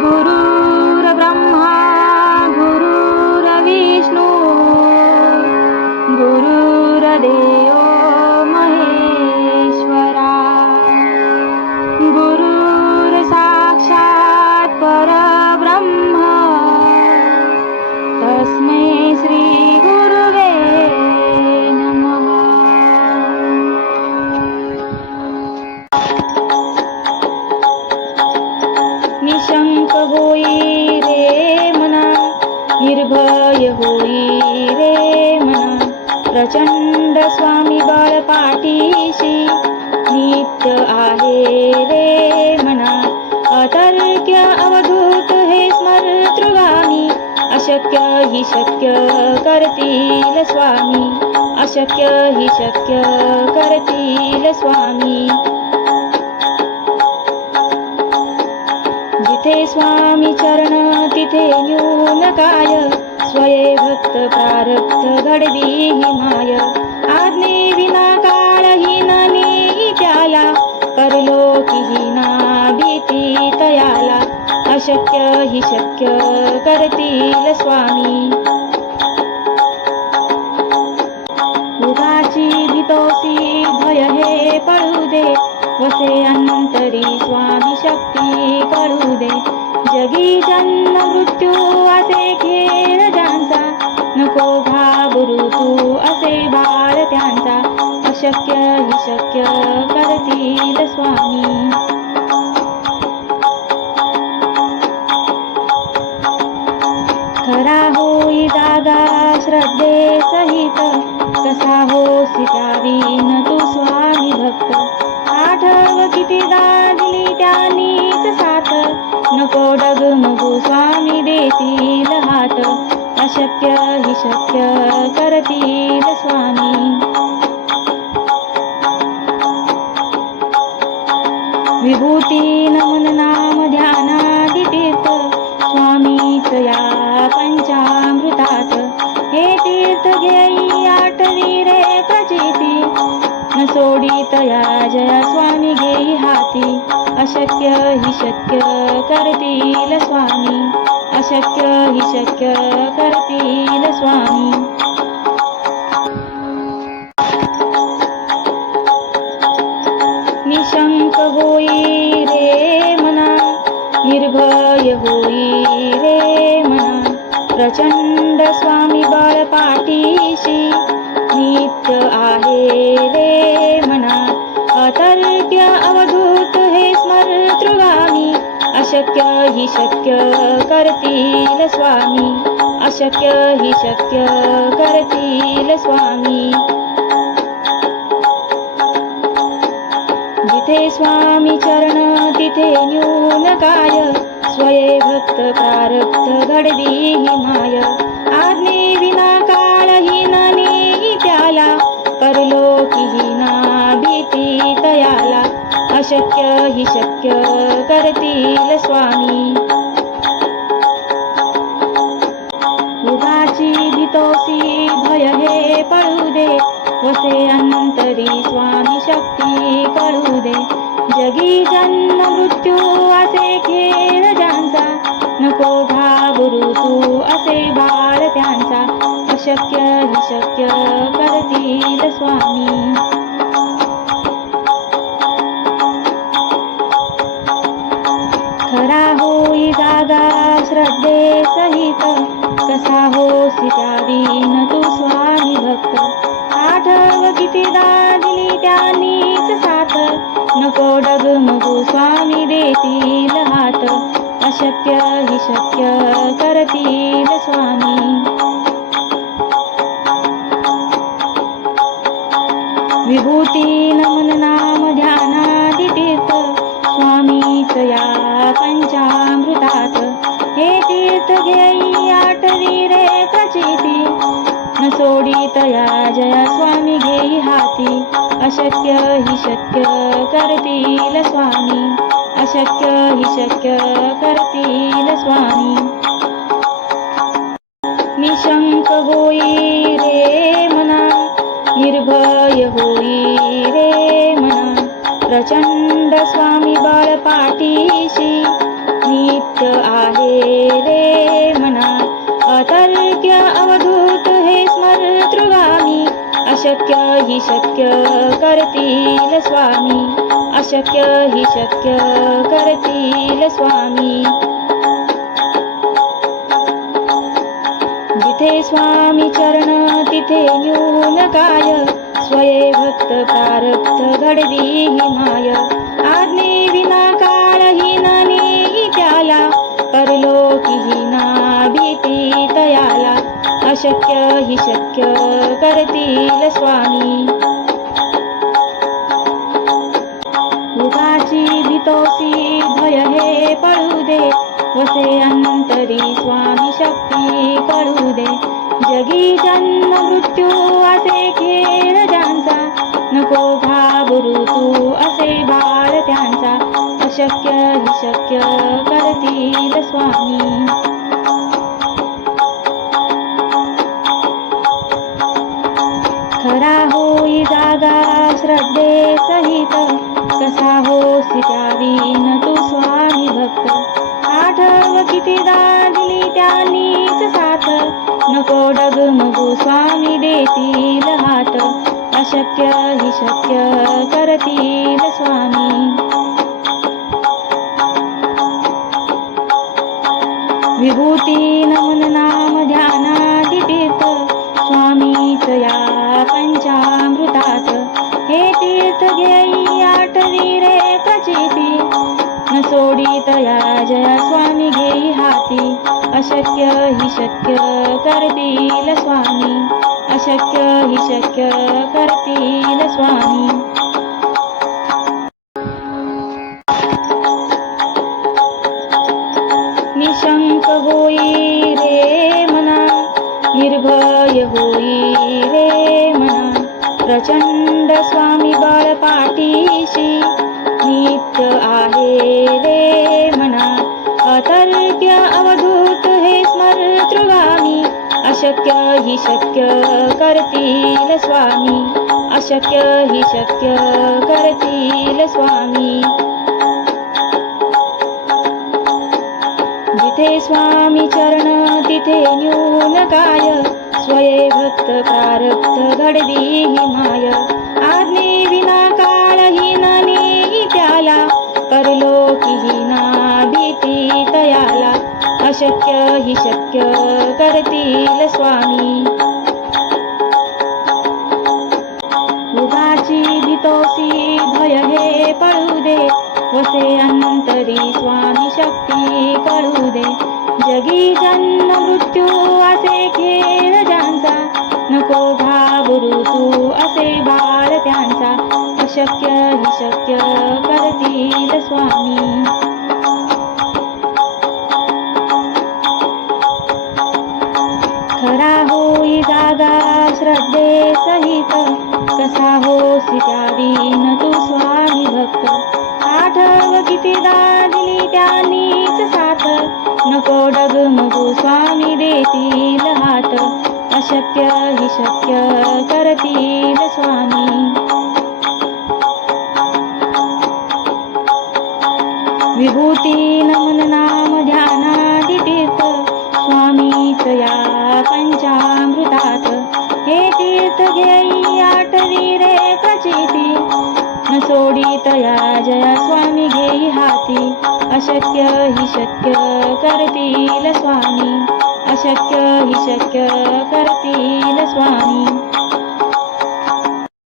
गुरुर्ब्रह्मा गुरुर्विष्णू गुरुर्देवो महेश्वरा गुरुर्साक्षात् परब्रह्म तस्मै श्री गुरुवे नमः। निशंक होई रे मना निर्भय होई रे मना प्रचंड स्वामी बळ पाठीशी नित्य आहे रे मना अतर्क्य अवधूत हे स्मर्तृगामी अशक्य हि शक्य करतील स्वामी अशक्य हि शक्य करतील स्वामी। जिथे स्वामी चरण तिथे न्यून काय स्वये भक्त प्रारब्ध घडवी ही माय आज्ञे विना काळहीन त्याला परलोकीहीना भीती तयाला अशक्य हि शक्य करतील स्वामी। उगाची भीतोसी भय हे पळू दे वसे अंतरी स्वामी शक्ती कळू दे जगी जन्म मृत्यू असे खेळ ज्यांचा नको घाबरू तू असे बाळ त्यांचा अशक्य हि शक्य करतील स्वामी। खरा होई जागा श्रद्धे सहित कसा होसी त्यावीन तू स्वामी भक्त आठव कितीदा दिली त्यांनीच साथ नको डगमगू स्वामी देतील हात अशक्य हि शक्य करतील स्वामी। विभूती नमन नाम ध्यानादि तीर्थ स्वामीच या पंचामृतात हे तीर्थ घेई आठवी रे प्रचिती न सोडी तया जया स्वामी घेई हाती अशक्य हि शक्य करतील स्वामी अशक्य हि शक्य करतील स्वामी। निशंक होई रे मना निर्भय होई रे मना प्रचंड स्वामी बळ पाठीशी नित्य आहे रे मना अतर्क्य अवधूत हे स्मर्तृगामी अशक्य हि शक्य करतील स्वामी अशक्य हि शक्य करतील स्वामी। जिथे स्वामी चरण तिथे न्यून काय स्वये भक्त प्रारब्ध घडवी ही माय आज्ञे विना काळहीन त्याला परलोकीहीना भीती तयाला अशक्य हि शक्य करतील स्वामी। उगाची भीतोसी भय हे पळू दे वसे अंतरी स्वामी शक्ती कळू दे जगी जन्म मृत्यू असे खेळ ज्यांचा नको घाबरू तू असे बाळ त्यांचा अशक्य हि शक्य करतील स्वामी। खरा होई जागा श्रद्धे सहित कसा होसी त्यावीन तू स्वामी भक्त आठव कितीदा दिली त्यांनीच साथ नको डगमगू स्वामी देतील हात अशक्य हि शक्य करतील स्वामी। विभूती नमन नाम ध्यानादि तीर्थ स्वामीच या पंचामृतात हे तीर्थ घेई आठवी रे प्रचिती न सोडी तया जया स्वामी घेई हाती अशक्य हि शक्य करतील स्वामी अशक्य हि शक्य करतील स्वामी। निशंक होई रे मना निर्भय होई रे मना प्रचंड स्वामी बळ पाठीशी नित्य नित्य आहे रे मना अतर्क्य अवधूत हे स्मर्तृगामी अशक्य हि शक्य करतील स्वामी अशक्य हि शक्य करतील स्वामी जिथे स्वामी चरण तिथे न्यून काय स्वये भक्त प्रारब्ध घडवी हि माय आज्ञे विना काळहीन नेई त्याला परलोकी हि ना भीती तयाला अशक्य हि शक्य करतील स्वामी उगाची भीतोसी भय हे पळू दे वसे अंतरी स्वामी शक्ती कळू दे जगी जन्म मृत्यू असे खेळ ज्यांचा नको घाबरू तू असे बाळ त्यांचा अशक्य हि शक्य करतील स्वामी खरा होई जागा श्रद्धे सहित कसा होसी त्यावीन तू स्वामी भक्त आठव कितीदा दिली त्यांनीच साथ नको डगमगू स्वामी देतील हात अशक्य हि शक्य करतील स्वामी विभूती नमन नाम ध्यानादि तीर्थ स्वामीच या पंचामृतात हे तीर्थ घेई आठवी रे प्रचिती न सोडित या जया स्वामी घेई हाती अशक्य हि शक्य करतील स्वामी अशक्य हि शक्य करतील स्वामी निशंक होई रे मना निर्भय होई रे मना प्रचंड स्वामी बळ पाठीशी नित्य आहे रे मना अतर्क्य अवधूत हे स्मर्तृगामी अशक्य हि शक्य करतील स्वामी अशक्य हि शक्य करतील स्वामी जिथे स्वामी चरण तिथे न्यून काय स्वये भक्त प्रारब्ध घडवी हि माय आज्ञे विना काळहीन नेई त्याला परलोकी हि ना भीती तयाला अशक्य हि शक्य करतील स्वामी उगाची भीतोसी भय हे पळू दे वसे अंतरी स्वामी शक्ती कळू दे जगी जन्म मृत्यू असे खेळ ज्यांचा नको घाबरू तू असे बाळ त्यांचा अशक्य हि शक्य करतील स्वामी खरा होई जागा श्रद्धे सहित कसा होसी त्यावीन तू स्वामी भक्त आठव कितीदा दिली त्यांनीच साथ नको डगमगू स्वामी देतील हात अशक्य हि शक्य करतील स्वामी विभूती नमन नाम ध्यानादि तीर्थ स्वामीच या पंचामृतात हे तीर्थ घेई आठवी रे प्रचिती न सोडित या जया स्वामी घेई हाती अशक्य हि शक्य करतील स्वामी अशक्य हि शक्य करतील स्वामी